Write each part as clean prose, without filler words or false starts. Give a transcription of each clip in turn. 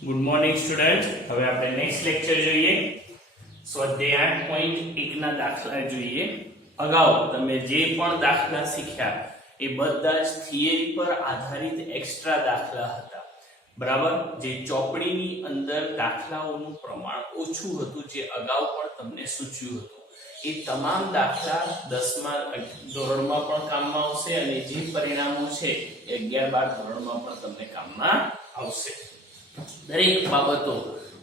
Good morning student. હવે આપણે next lecture જોઈએ. સ્વાધ્યાય 8.1 ના દાખલા જોઈએ. અગાઉ તમે જે પણ દાખલા શીખ્યા એ બધા જ થિયરી પર આધારિત એક્સ્ટ્રા દાખલા હતા. બરાબર, જે ચોપડીની અંદર દાખલાઓનું પ્રમાણ ઓછું હતું, જે અગાઉ પણ તમને સૂચવ્યું હતું. એ તમામ દાખલા 10મા ધોરણમાં પણ કામમાં આવશે અને જે પરિણામો છે એ 11-12 ધોરણમાં પણ તમને કામમાં આવશે. દરેક બાબતો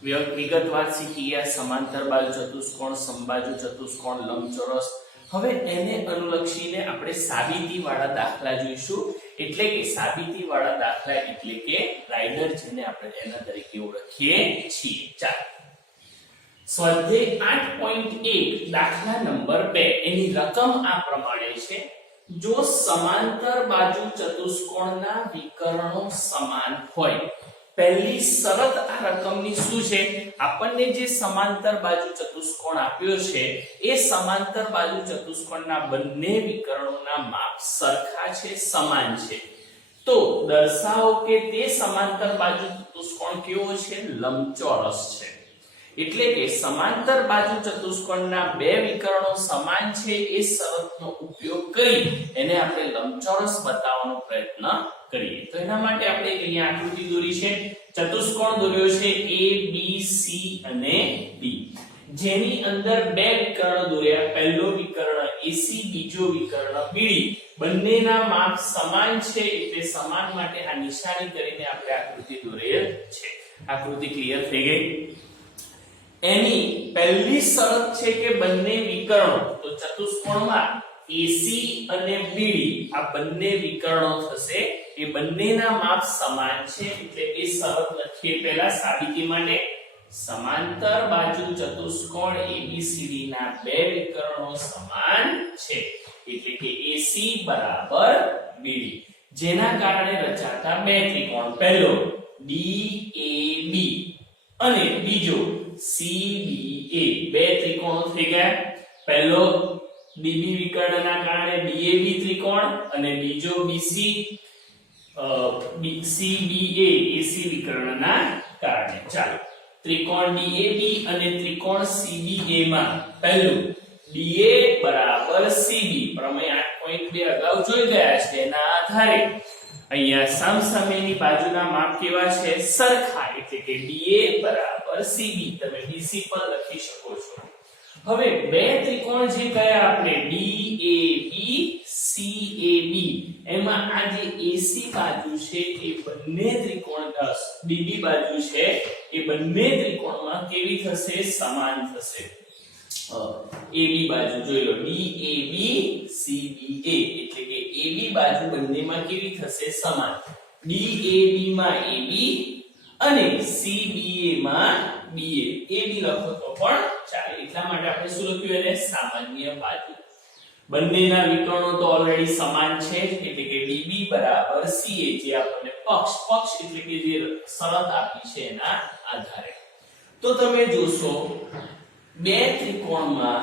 વિગતવાર શીખી ગયા. સમાંતર બાજુ ચતુષ્કોણ, સમબાજુ ચતુષ્કોણ, લંબચોરસ. હવે એને અનુલક્ષીને આપણે સાબિતી વાળા દાખલા જોઈશું. એટલે કે સાબિતી વાળા દાખલા એટલે કે રાઇડર, જેને આપણે એના તરીકે ઓળખીએ છીએ. ચાલો, સ્વાધ્યાય 8.1 દાખલા નંબર 2. એની રકમ આ પ્રમાણે છે. જો સમાંતર બાજુ ચતુષ્કોણના વિકર્ણો સમાન હોય. પહેલી શરત આ રકમની શું છે? આપણને જે સમાંતર બાજુ ચતુષ્કોણ આપ્યો છે એ સમાંતર બાજુ ચતુષ્કોણના બંને વિકર્ણોના માપ સરખા છે, સમાન છે. તો દર્શાવો કે તે સમાંતર બાજુ ચતુષ્કોણ કેવો છે? લંબચોરસ છે. એટલે કે સમાંતર બાજુ ચતુષ્કોણના બે વિકર્ણો સમાન છે એ શરતનો ઉપયોગ કરી એને આપણે લંબચોરસ બતાવવાનો પ્રયત્ન કરીએ. તો એના માટે આપણે અહીંયા આકૃતિ દોરી છે. ચતુષ્કોણ દોર્યો છે A B C અને D, જેની અંદર બે વિકર્ણ દોર્યા. પહેલો વિકર્ણ AC, બીજો વિકર્ણ BD. બંનેના માપ સમાન છે એટલે સમાન માટે આ નિશાની કરીને આપણે આકૃતિ દોરેલ છે. આકૃતિ ક્લિયર થઈ ગઈ? એની પહેલી શરત છે કે બંને વિકર્ણો, તો ચતુષ્કોણમાં AC અને BD આ બંને વિકર્ણો થશે, એ બંનેના માપ સમાન છે. એટલે એ શરત લખીએ પહેલા સાબિતી માટે. સમાંતર બાજુ ચતુષ્કોણ ABCD ના બે વિકર્ણો સમાન છે. એટલે કે AC બરાબર BD, જેના કારણે રચાતા બે ત્રિકોણ, પહેલો DAB અને બીજો CBA, બે ત્રિકોણો થઈ ગયા. પહેલો DB વિકર્ણના કારણે DAB ત્રિકોણ અને બીજો CBA AC વિકર્ણના કારણે. ચાલો, ત્રિકોણ DAB અને ત્રિકોણ CBA માં પહેલું DA બરાબર CB, પ્રમેય 8.2 અગાઉ જોઈ ગયા છે. એના આધારે અહીંયા સામસામેની બાજુના માપ કેવા છે? સરખા. એટલે કે DA બરાબર CB, તમે BC પણ લખી શકો છો. હવે બે ત્રિકોણ જે કયા આપણે? DAB CAB. એમાં આ જે AC બાજુ છે એ બંને ત્રિકોણ, DB બાજુ છે એ બંને ત્રિકોણમાં કેવી થશે? સમાન થશે. AB બાજુ જોઈ લો, DAB CBA, એટલે કે AB બાજુ બંનેમાં કેવી થશે? સમાન. DAB માં AB અને CBA માં BA. AB લખો તો પણ ચાલે. એટલા માટે આપણે શું લખ્યું? એને સામાન્ય બાજુ. બંનેના વિકર્ણો તો ઓલરેડી સમાન છે. એટલે કે DB બરાબર CA, જે આપણને પક્ષ એટલે કે જે શરત આપી છે એના આધારે. તો તમે જોશો બે ત્રિકોણમાં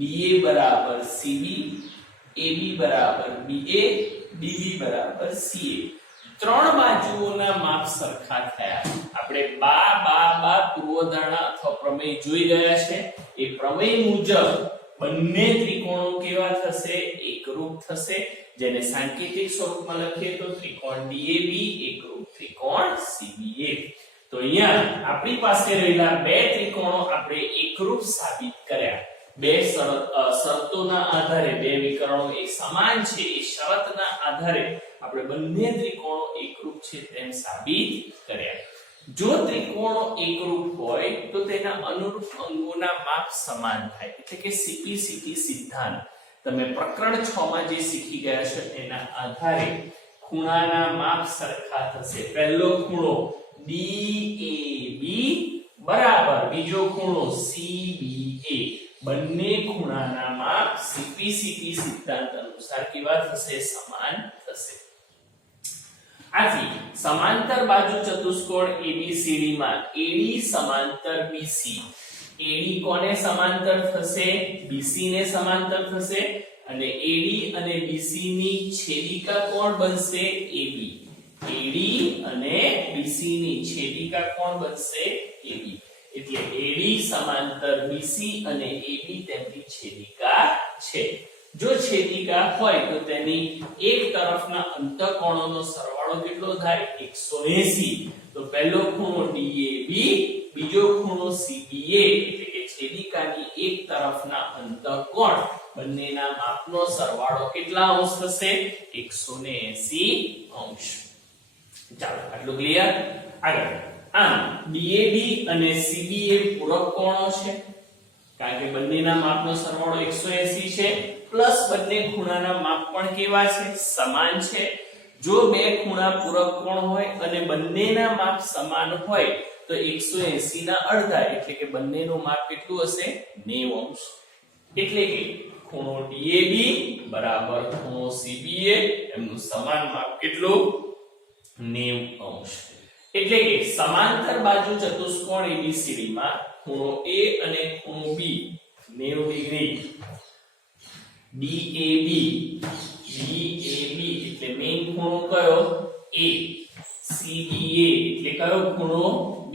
DA બરાબર CB, AB બરાબર BA, DB બરાબર CA. ત્રણ બાજુઓના માપ સરખા થયા. આપણે બા પૂર્વધારણા અથવા પ્રમેય જોઈ ગયા છે. એ પ્રમેય મુજબ બંને ત્રિકોણો કેવા થશે? એકરૂપ થશે. જેને સાંકેતિક સ્વરૂપમાં લખીએ તો ત્રિકોણ DAB એકરૂપ ત્રિકોણ CBA. તો અહીંયા આપણી પાસે રહેલા બે ત્રિકોણો આપણે એકરૂપ સાબિત કર્યા. બે શરતોના આધારે, બે વિકર્ણો એ સમાન છે એ શરતના આધારે આપણે બંને ત્રિકોણો એકરૂપ છે તેમ સાબિત કર્યા. જો ત્રિકોણો એકરૂપ હોય તો તેના અનુરૂપ અંગોના માપ સમાન થાય. એટલે કે CPCT સિદ્ધાંત તમે પ્રકરણ 6 માં જે શીખી ગયા છો એના આધારે ખૂણાના માપ સરખા થશે. પહેલો ખૂણો DAB બરાબર બીજો ખૂણો CBA. બંને ખૂણાના માપ CPCT સિદ્ધાંત અનુસાર કેવા થશે? સમાન થશે. આથી સમાંતર બાજુ ચતુષ્કોણ ABCD માં AD સમાંતર BC. AD કોને સમાંતર થશે? BC ને સમાંતર થશે. અને AD અને BC ની છેદિકા કોણ બનશે? AB. AD અને BC ની છેદિકા કોણ બનશે AB એટલે AD સમાંતર BC અને AB તેમની છેદિકા છે જો છેદિકા હોય તો તેની એક તરફના અંતઃકોણોનો સરવાળો કેટલો થાય 180 તો પહેલો ખૂણો DAB બીજો ખૂણો CBA એટલે કે છેદિકાની એક તરફના અંતઃકોણ બંનેના માપનો સરવાળો કેટલા અંશ થશે 180 અંશ ચાલો આટલું ક્લિયર આગળ આમ DAB અને CBA પૂરક કોણો છે કારણ કે બંનેના માપનો સરવાળો 180 છે પ્લસ બંને ખૂણાના માપ પણ કેવા છે સમાન છે જો બે ખૂણા પૂરક કોણ હોય અને બંનેના માપ સમાન હોય તો 180 ના અડધા એટલે કે બંનેનું માપ કેટલું હશે 90 અંશ એટલે કે ખૂણો DAB બરાબર ખૂણો CBA એમનું સમાન માપ કેટલું 90 અંશ એટલે કે સમાંતર બાજુ ચતુષ્કોણ ABCD માં ખૂણો A અને ખૂણો B 90 ડિગ્રી DAB એટલે મેઈન ખૂણો કયો A CBA એટલે કયો ખૂણો B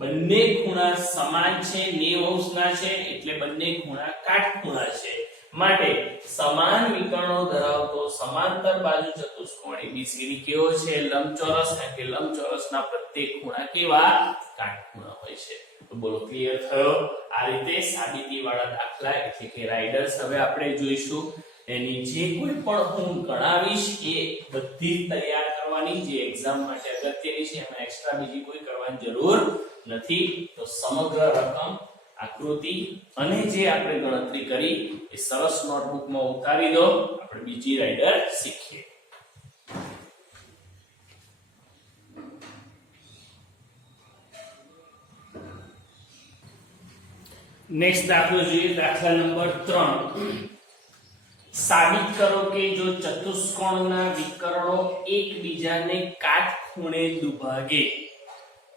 બંને ખૂણા સમાન છે 90 અંશના છે એટલે બંને ખૂણા કાટખૂણા છે માટે સમાન વિકર્ણો ધરાવતો સમાંતર બાજુ ચતુષ્કોણ ABCD કેવો છે લંબચોરસ કારણ કે લંબચોરસના પ્રત્યેક ખૂણા કેવા કાટખૂણા હોય છે તો બોલો ક્લિયર થયો આ રીતે સાબિતી વાળા દાખલા એટલે કે રાઇડર્સ હવે આપણે જોઈશું એની જે કોઈ પણ હું ગણાવીશ એ બધી તૈયાર કરવાની જે એક્ઝામ માટે અગત્યની છે એમાં એક્સ્ટ્રા બીજી કોઈ કરવાની જરૂર નથી તો સમગ્ર રકમ આકૃતિ અને જે આપણે ગણતરી કરી એ સરસ નોટબુકમાં ઉતારી દો આપણે બીજી રાઇડર શીખીએ નેક્સ્ટ દાખલો જોઈએ દાખલા નંબર 3 સાબિત કરો કે જો ચતુષ્કોણના વિકર્ણો એકબીજાને કાટખૂણે દુભાગે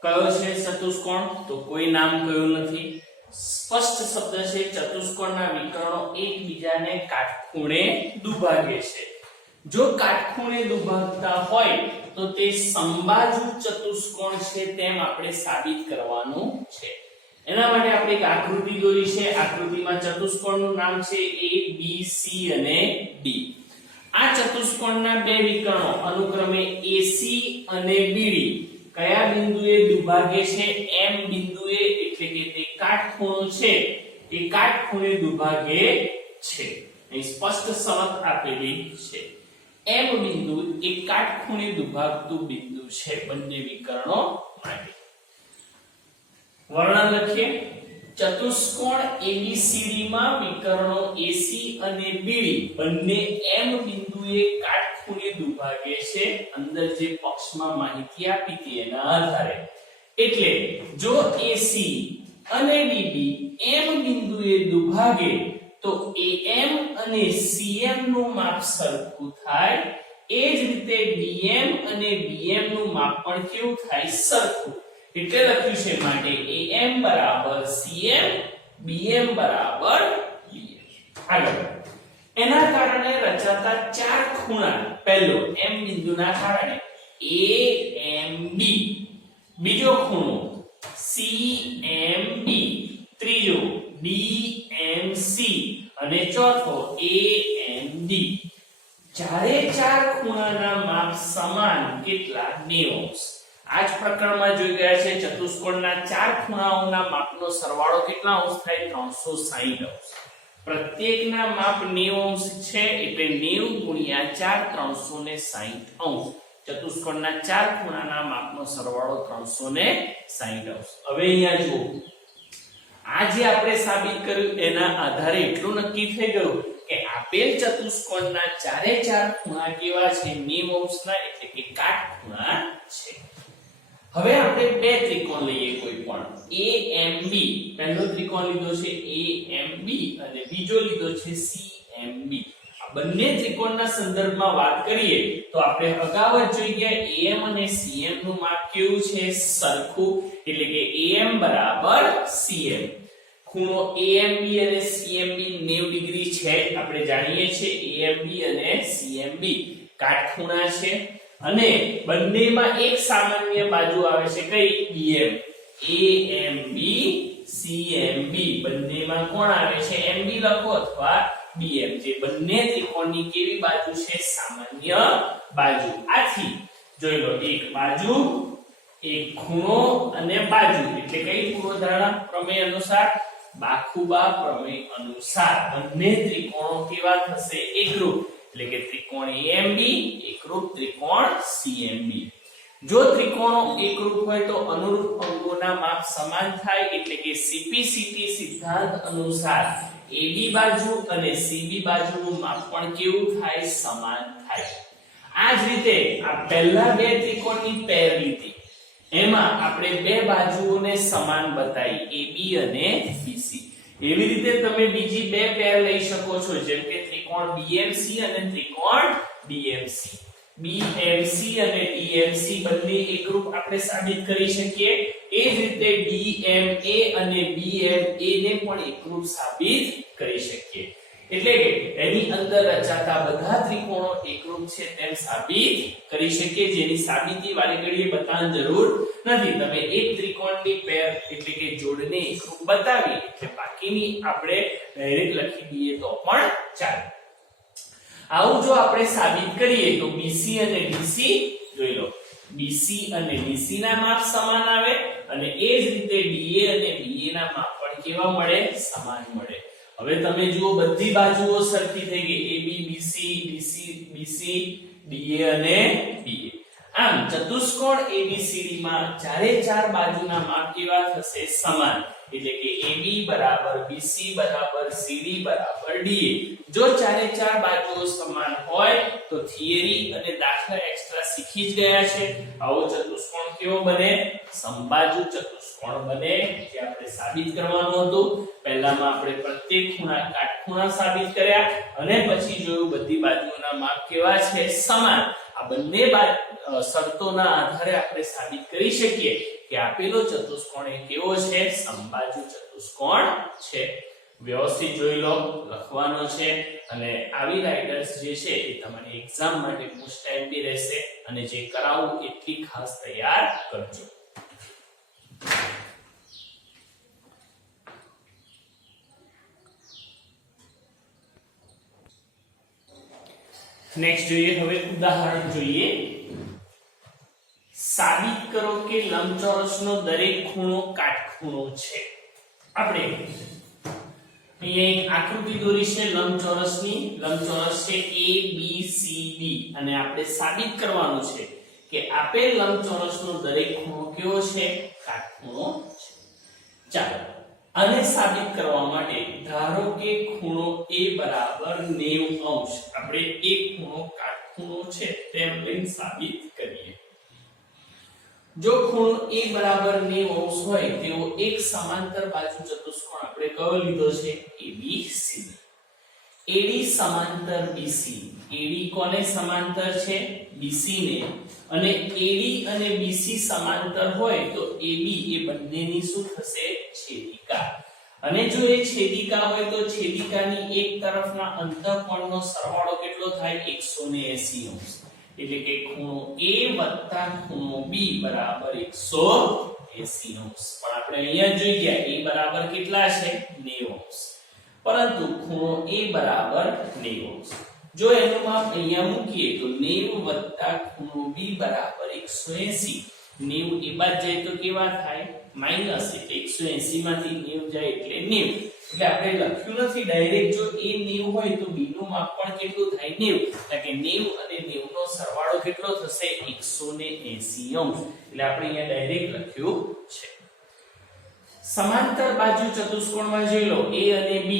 કયો છે ચતુષ્કોણ તો કોઈ નામ કયું નથી સ્પષ્ટ શબ્દ છે ચતુષ્કોણના વિકર્ણો એકબીજાને કાટખૂણે દુભાગે છે જો કાટખૂણે દુભાગતા હોય તો તે સમબાજુ ચતુષ્કોણ છે તેમ આપણે સાબિત કરવાનું છે એના માટે આપણે એક આકૃતિ દોરી છે આકૃતિમાં ચતુષ્કોણનું નામ છે ABC અને D આ ચતુષ્કોણના બે વિકર્ણો અનુક્રમે AC અને BD કયા બિંદુએ દુભાગે છે M બિંદુએ એટલે કે તે કાટખૂણો છે એ કાટખૂણે દુભાગે છે અહીં સ્પષ્ટ શરત આપેલી છે M બિંદુ એ કાટખૂણે દુભાગતું બિંદુ છે બંને વિકર્ણો માટે વર્ણન લખીએ ચતુષ્કોણ ABCD માં વિકર્ણો AC અને BD બંને M બિંદુએ કાટખૂણે દુભાગે છે અંદર જે પક્ષમાં માહિતી આપી હતી એના આધારે એટલે જો AC અને BD M બિંદુએ દુભાગે તો AM અને CM નું માપ સરખું થાય એ જ રીતે DM અને BM નું માપ પણ કેવું થાય સરખું એટલે લખ્યું છે માટે AM બરાબર CM BM બરાબર BM આગળ એના કારણે રચાતા ચાર ખૂણા પહેલો M બિંદુના કારણે AMB બીજો ખૂણો CMB ત્રીજો DMC અને ચોથો AMD ચારે ચાર ખૂણાના માપ સમાન કેટલા 90 અંશ આજ પ્રકરણમાં જોઈ ગયા છે ચતુષ્કોણના ચાર ખૂણાઓના માપનો સરવાળો કેટલા અંશ થાય 360 અંશ પ્રત્યેકના માપ 90 અંશ છે એટલે 90 ગુણ્યા 4 360 અંશ ચતુષ્કોણના ચાર ખૂણાના માપનો સરવાળો 360 અંશ હવે અહીંયા જુઓ આ જે આપણે સાબિત કર્યું એના આધારે એટલું નક્કી થઈ ગયું કે આપેલ ચતુષ્કોણના ચારે ચાર ખૂણા કેવા છે 90 અંશના એટલે કે કાટખૂણા છે હવે આપણે બે ત્રિકોણ લઈએ કોઈ પણ AMB પહેલો ત્રિકોણ લીધો છે AMB અને બીજો લીધો છે CMB આ બંને ત્રિકોણના સંદર્ભમાં વાત કરીએ તો આપણે અગાઉ જ જોઈ ગયા AM અને CM નું માપ કેવું છે સરખું એટલે કે AM બરાબર CM ખૂણો AMB અને CMB 90 ડિગ્રી છે આપણે જાણીએ છીએ AMB અને CMB કાટખૂણા છે અને બંનેમાં એક સામાન્ય બાજુ આવે છે કઈ BM AMB CMB બંનેમાં કોણ આવે છે MB લખો અથવા BM જે બંને ત્રિકોણની કેવી બાજુ છે સામાન્ય બાજુ આથી જોઈ લો એક બાજુ એક ખૂણો અને બાજુ એટલે કઈ પૂર્વધારણા પ્રમેય અનુસાર બાખુબા પ્રમેય અનુસાર બંને ત્રિકોણો કેવા થશે એકરૂપ એટલે કે ત્રિકોણ AMB એકરૂપ ત્રિકોણ CMB જો ત્રિકોણો એકરૂપ હોય તો અનુરૂપ અંગોના માપ સમાન થાય એટલે કે CPCT સિદ્ધાંત અનુસાર AB બાજુ અને CB બાજુનું માપ પણ કેવું થાય સમાન થાય આ જ રીતે આ પહેલા બે ત્રિકોણની પેર લીધી એમાં આપણે બે બાજુઓને સમાન બતાવી AB અને BC એવી રીતે તમે બીજી બે પેર લઈ શકો છો જેમ કે ત્રિકોણ BMC અને ત્રિકોણ DMC BMC અને DMC બંને એકરૂપ આપણે સાબિત કરી શકીએ એ જ રીતે DMA અને BMA ને પણ એકરૂપ સાબિત કરી શકીએ એટલે કે એની અંદર રચાતા બધા ત્રિકોણો એકરૂપ છે તેમ સાબિત કરી શકીએ જેની સાબિતી વાળી ઘડીએ બતાવવાની જરૂર નથી તમે એક ત્રિકોણની પેર એટલે કે જોડને એકરૂપ બતાવી એટલે બાકીની આપણે ડાયરેક્ટ લખી દઈએ તો પણ ચાલે આવું જો આપણે સાબિત કરીએ તો BC અને DC જોઈ લો BC અને DC ના માપ સમાન આવે અને એ જ રીતે DA અને BA ના માપ પણ કેવા મળે સમાન મળે હવે તમે જુઓ બધી બાજુઓ સરખી થઈ ગઈ AB BC DC BC DA અને BA આમ ચતુષ્કોણ ABCD માં ચારે ચાર બાજુના માપ કેવા થશે સમાન એટલે કે AB બરાબર BC બરાબર CD બરાબર DA જો ચારે ચાર બાજુઓ સમાન હોય તો થિયરી અને દાખલા એક્સ્ટ્રા શીખી જ ગયા છે આવો ચતુષ્કોણ કેવો બને સમબાજુ ચતુષ્કોણ બને જે આપણે સાબિત કરવાનું હતું પહેલામાં આપણે પ્રત્યેક ખૂણા કાટખૂણા સાબિત કર્યા અને પછી જોયું બધી બાજુઓના માપ કેવા છે સમાન આ બંને શરતોના આધારે આપણે સાબિત કરી શકીએ કે આપેલો ચતુષ્કોણ એ કેવો છે સમબાજુ ચતુષ્કોણ છે વ્યવસ્થિત જોઈ લો લખવાનો છે અને આવી રાઇડર્સ જે છે એ તમારી એક્ઝામ માટે મોસ્ટ ટાઈમ બી રહેશે અને જે કરાવું એટલી ખાસ તૈયાર કરજો નેક્સ્ટ જોઈએ હવે ઉદાહરણ જોઈએ સાબિત કરો કે લંબચોરસનો દરેક ખૂણો કાટખૂણો છે આપણે અહીંયા એક આકૃતિ દોરી છે લંબચોરસની લંબચોરસ છે ABCD અને આપણે સાબિત કરવાનું છે કે આપેલ લંબચોરસનો દરેક ખૂણો કેવો છે કાટખૂણો છે ચાલો આને સાબિત કરવા માટે ધારો કે ખૂણો A બરાબર 90 અંશ આપણે એક ખૂણો કાટખૂણો છે તેમ લઈને સાબિત કરીએ જો ખૂણો A બરાબર 90 અંશ હોય તેવો એક સમાંતર બાજુ ચતુષ્કોણ આપણે કયો લીધો છે ABCD AD સમાંતર BC AD કોને સમાંતર છે BC ને અને AD અને BC સમાંતર હોય તો AB એ બંનેની શું થશે છેદિકા અને જો એ છેદિકા હોય તો છેદિકાની એક તરફના અંતઃકોણનો સરવાળો કેટલો થાય 180 અંશ એટલે કે ખૂણો A ખૂણો B બરાબર 180 અંશ પણ આપણે અહીંયા જોઈ ગયા A બરાબર કેટલા છે 90 અંશ પરંતુ ખૂણો A બરાબર 90 અંશ જો એનું માપ અહીંયા મૂકીએ તો 90 ખૂણો B બરાબર 180 90 એ બાદ જાય તો કેવા થાય માઈનસ એટલે 180 માંથી 90 જાય એટલે 90 એટલે આપણે લખ્યું નથી ડાયરેક્ટ જો A 90 હોય તો B નું માપ પણ કેટલું થાય 90 એટલે કે 90 અને 90 નો સરવાળો કેટલો થશે 180 અંશ એટલે આપણે અહીંયા ડાયરેક્ટ લખ્યું છે સમાંતર બાજુ ચતુષ્કોણમાં જોઈ લો A અને B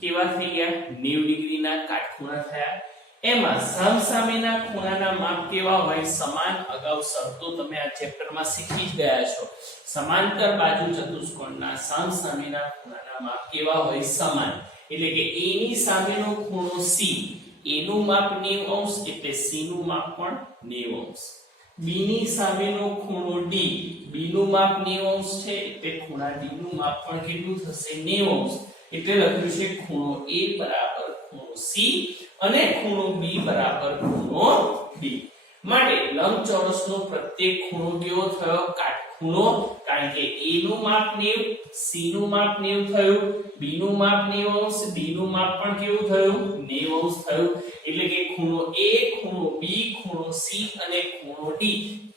કેવા થઈ ગયા 90 ડિગ્રીના કાટખૂણા થયા એમાં સામસામેના ખૂણાના માપ કેવા હોય સમાન અગાઉ શરતો તમે આ ચેપ્ટરમાં શીખી જ ગયા છો સમાંતર બાજુ ચતુષ્કોણના સામસામેના ખૂણાના માપ કેવા હોય સમાન એટલે કે A ની સામેનો ખૂણો C A નું માપ 90 અંશ એટલે C નું માપ પણ 90 અંશ B ની સામેનો ખૂણો D B નું માપ 90 અંશ છે એટલે ખૂણા D નું માપ પણ કેટલું થશે 90 અંશ એટલે લખ્યું છે ખૂણો A બરાબર ખૂણો C અને ખૂણો B બરાબર ખૂણો D માટે લંબચોરસનો પ્રત્યેક ખૂણો કેવો થયો? કાટખૂણો. કારણ કે a નું માપ 90, c નું માપ 90 થયું, b નું માપ 90 અંશ, d નું માપ પણ કેવું થયું? 90 અંશ થયું. એટલે કે ખૂણો a, ખૂણો b, ખૂણો c અને ખૂણો d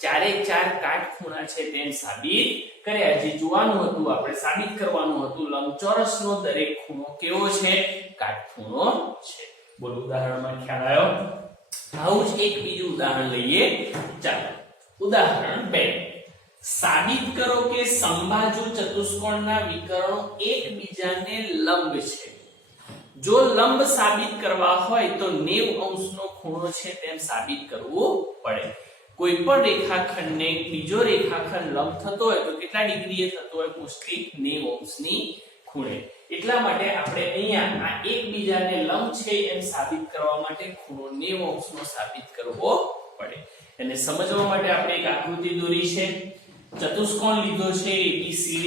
ચારે ચાર કાટખૂણા છે તેમ સાબિત કર્યા. જે જોવાનું હતું, આપણે સાબિત કરવાનું હતું, લંબચોરસનો દરેક ખૂણો કેવો છે? કાટખૂણો છે. બોલો, ઉદાહરણમાં ખ્યાલ આવ્યો? આવું જ એક બીજું ઉદાહરણ લઈએ. ચાલો, ઉદાહરણ 2. સાબિત કરો કે સમબાજુ ચતુષ્કોણના વિકર્ણો એકબીજાને લંબ છે. જો લંબ સાબિત કરવા હોય તો 90 અંશનો ખૂણો છે તેમ સાબિત કરવું પડે. કોઈ પણ રેખાખંડને બીજો રેખાખંડ લંબ થતો હોય તો કેટલા ડિગ્રીએ થતો હોય? મોસ્ટલી 90 અંશની ખૂણે. એટલા માટે આપણે અહીંયા આ એકબીજાને લંબ છે એમ સાબિત કરવા માટે ખૂણો 90 અંશનો સાબિત કરવો પડે. એને સમજવા માટે આપણે એક આકૃતિ દોરી છે. ચતુષ્કોણ લીધો છે ABCD,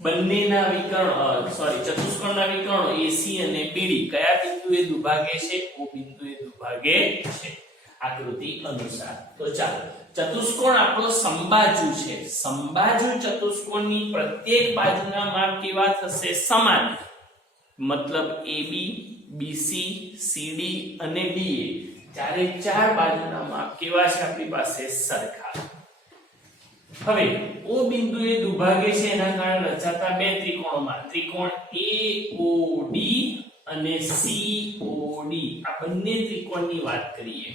બંનેના વિકર્ણ ચતુષ્કોણના વિકર્ણો AC અને BD કયા બિંદુએ દુભાગે છે? O બિંદુએ દુભાગે છે આકૃતિ અનુસાર. તો ચાલો, ચતુષ્કોણ આપણો સમબાજુ છે. સમબાજુ ચતુષ્કોણની પ્રત્યેક બાજુના માપ કેવા થશે? સમાન. મતલબ AB, BC, CD અને DA ચારે ચાર બાજુના માપ કેવા છે આપણી પાસે? સરખા. હવે O બિંદુએ દુભાગે છે એના કારણે રચાતા બે ત્રિકોણોમાં ત્રિકોણ AOD અને COD આ બંને ત્રિકોણની વાત કરીએ.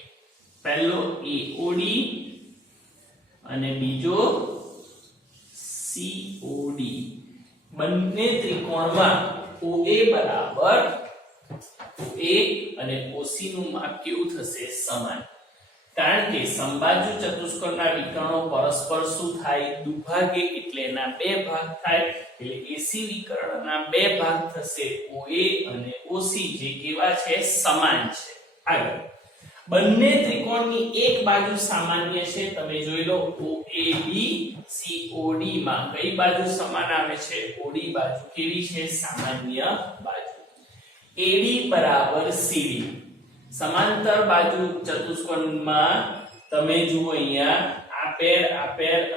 પહેલો AOD અને બીજો COD. બંને ત્રિકોણમાં OA બરાબર OA અને OC નું માપ કેવું થશે? સમાન. કારણ કે સમબાજુ ચતુષ્કોણના વિકર્ણો પરસ્પર શું થાય? દુભાગે. એટલે એના બે ભાગ થાય. એટલે AC વિકર્ણના બે ભાગ થશે, OA અને OC, જે કેવા છે? સમાન છે. આગળ, બંને ત્રિકોણની એક બાજુ સામાન્ય છે. તમે જોઈ લો, OAB COD માં કઈ બાજુ સમાન આવે છે? OD બાજુ. કેવી છે? સામાન્ય બાજુ. AD બરાબર CD. સમાંતર બાજુ ચતુષ્કોણમાં તમે જુઓ અહીંયા આ પેર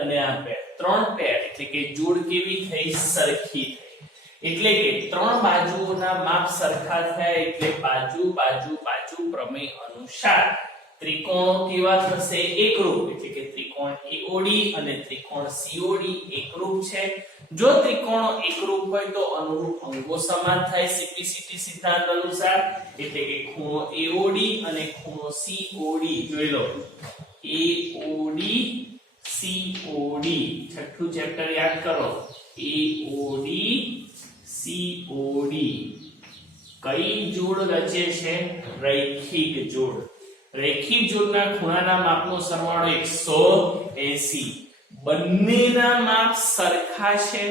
અને આ પેર, ત્રણ પેર એટલે કે જોડ કેવી થઈ? સરખી થઈ. એટલે કે ત્રણ બાજુઓના માપ સરખા થયા એટલે બાજુ બાજુ બાજુ પ્રમેય અનુસાર ત્રિકોણો કેવા થશે? એકરૂપ. એટલે કે ત્રિકોણ AOD અને ત્રિકોણ COD એકરૂપ છે. જો ત્રિકોણો એકરૂપ હોય તો અનુરૂપ અંગો સમાન થાય સિમ્પ્લિસિટી સિદ્ધાંત અનુસાર. એટલે કે ખૂણો AOD અને ખૂણો COD જોઈ લો, AOD COD છઠ્ઠું ચેપ્ટર યાદ કરો. AOD COD કઈ જોડ રચે છે? રૈખિક જોડ. રૈખિક જોડના ખૂણાના માપનો સરવાળો 180. બંનેના માપ સરખા છે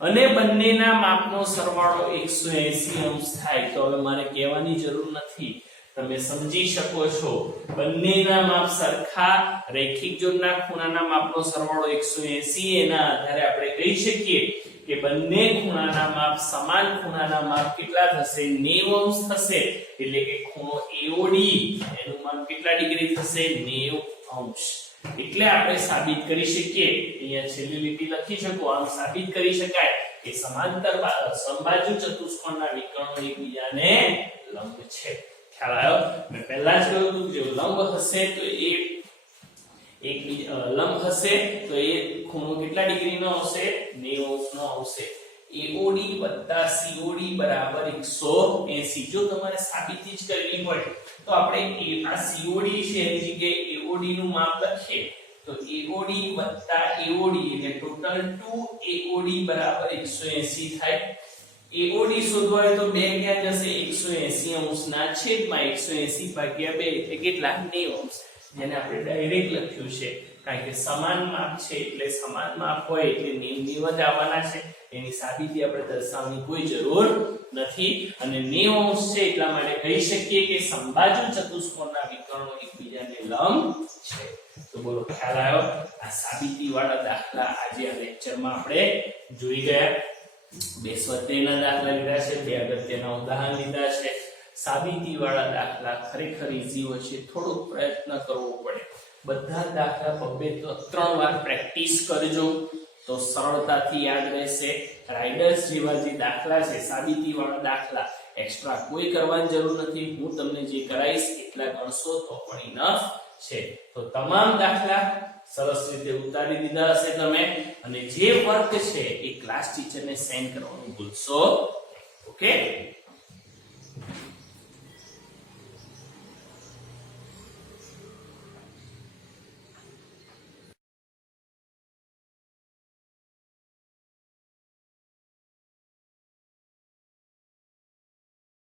અને બંનેના માપનો સરવાળો 180 અંશ થાય. તો હવે મારે કહેવાની જરૂર નથી, તમે સમજી શકો છો. બંનેના માપ સરખા, રૈખિક જોડના ખૂણાના માપનો સરવાળો 180. એના આધારે આપણે કહી શકીએ કે બંને ખૂણાના માપ સમાન. ખૂણાના માપ કેટલા થશે? 90 અંશ થશે. એટલે કે ખૂણો AOD એનું માપ કેટલા ડિગ્રી થશે? 90 અંશ. એટલે આપણે સાબિત કરી શકીએ, અહીંયા છેલ્લી લીટી લખી શકો, આમ સાબિત કરી શકાય કે સમાંતર સમબાજુ ચતુષ્કોણના વિકર્ણો એકબીજાને લંબ છે. ખ્યાલ આવ્યો? મેં પહેલા જ કહ્યું હતું જો લંબ હશે તો લંબ હશે તો એ ખૂણો કેટલા ડિગ્રીનો આવશે? 90 અંશનો આવશે. AOD વત્તા COD બરાબર 180. જો તમારે સાબિતી જ કરવી હોય તો આપણે આ COD છે એની જગ્યાએ AOD નું માપ લખીએ તો AOD વત્તા AOD એટલે ટોટલ 2AOD બરાબર 180 થાય. AOD શોધવા હોય તો 2 ક્યાં જશે? 180 અંશના છેદમાં 180 ભાગ્યા 2 એટલે કેટલા? 90 અંશ. જેને આપણે ડાયરેક્ટ લખ્યું છે કારણ કે સમાન માપ છે એટલે સમાન માપ હોય એટલે 90 જ આવવાના છે. એની સાબિતી આપણે દર્શાવવાની કોઈ જરૂર નથી. અને 90 અંશ છે એટલા માટે કહી શકીએ કે સમબાજુ ચતુષ્કોણના વિકર્ણો એકબીજાને લંબ છે. તો બોલો, ખ્યાલ આવ્યો? આ સાબિતી વાળા દાખલા આજે આ લેક્ચરમાં આપણે જોઈ ગયા. બે સ્વાધ્યાયના દાખલા લીધા છે, બે અગત્યના ઉદાહરણ લીધા છે. સાબિતી વાળા દાખલા ખરેખર ઈઝી હોય છે, થોડો પ્રયત્ન કરવો પડે. બધા દાખલા બબ્બે 3 વાર પ્રેક્ટિસ કરજો તો સરળતાથી યાદ રહેશે. રાઇડર્સ જેવા જે દાખલા છે, સાબિતી વાળા દાખલા, એક્સ્ટ્રા કોઈ કરવાની જરૂર નથી. હું તમને જે કરાવીશ એટલા ગણશો તો પણ ઇનફ છે. તો તમામ દાખલા સરસ રીતે ઉતારી દીધા હશે તમે, અને જે વર્ક છે એ ક્લાસ ટીચરને સેન્ડ કરવાનું ભૂલશો. ઓકે.